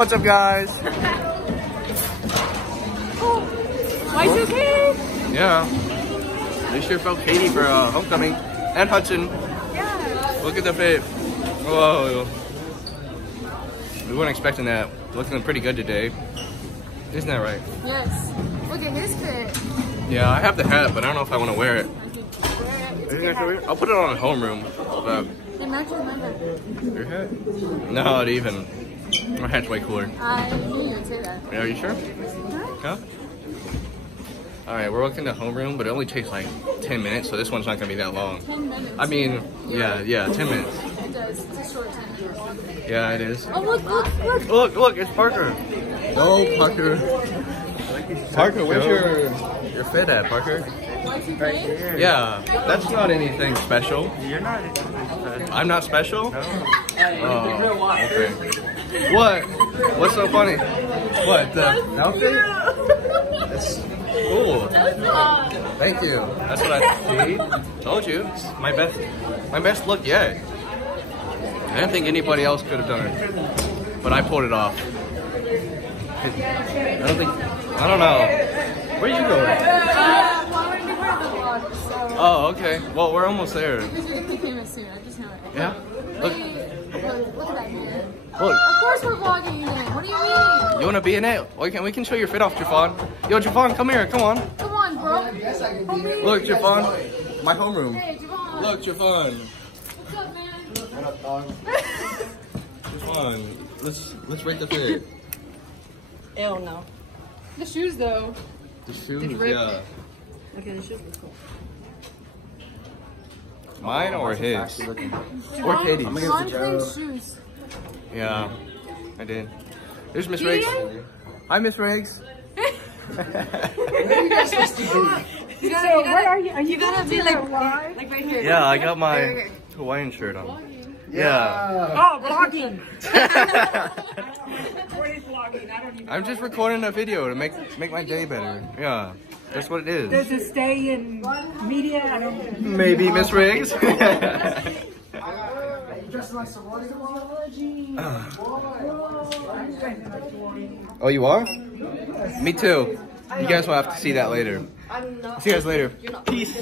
What's up, guys? Y2K! Yeah. They sure felt Katie for homecoming. And Hudson. Yeah. Look at the fit. Whoa. We weren't expecting that. Looking pretty good today. Isn't that right? Yes. Look at his fit. Yeah, I have the hat, but I don't know if I want to wear it. Wear it. I'll put it on homeroom. It matches my hat. Your hat? No, not even. My hat's way cooler. I knew you would say that. Are you sure? Huh? Alright, we're walking to homeroom, but it only takes like 10 minutes, so this one's not going to be that long. 10 minutes. I mean, yeah, 10 minutes. It does. It's a short 10 minutes. Yeah, it is. Oh, look. Look, it's Parker. Oh, Parker. Parker, where's your fit at, Parker? Y2K? Yeah, that's not anything special. You're not special. I'm not special? No. Oh, okay. What? What's so funny? What, the outfit? That's cool. Thank you. That's what I see. Told you. It's my best look yet. I didn't think anybody else could have done it. But I pulled it off. I don't know. Where are you going? Oh, okay. Well, we're almost there. Because you're going to be famous soon. I just know it. Yeah? Look. Look at that man. Look. Of course we're vlogging in it. What do you mean? You want to be in it? We can show your fit off, Javon. Yo, Javon, come here. Come on. Come on, bro. Look, Javon. My homeroom. Hey, Javon. Look, Javon. What's up, man? What up, dog? Javon. Let's rate the fit. Hell no. The shoes, though. The shoes, It's ripped. yeah. Okay, the shoes were cool. Mine or his? Or Katie's? Javon played shoes. Yeah, I did. There's Miss Riggs. Hi, Miss Riggs. So what are you? Are you gonna be like right here? Yeah, I got my Hawaiian shirt on. Yeah. Oh, vlogging. What is vlogging? I don't even. I'm just recording a video to make my day better. Yeah, that's what it is. Does it stay in media? I don't. Maybe, Miss Riggs. Oh, you are? Me too. You guys will have to see that later. See you guys later. Peace.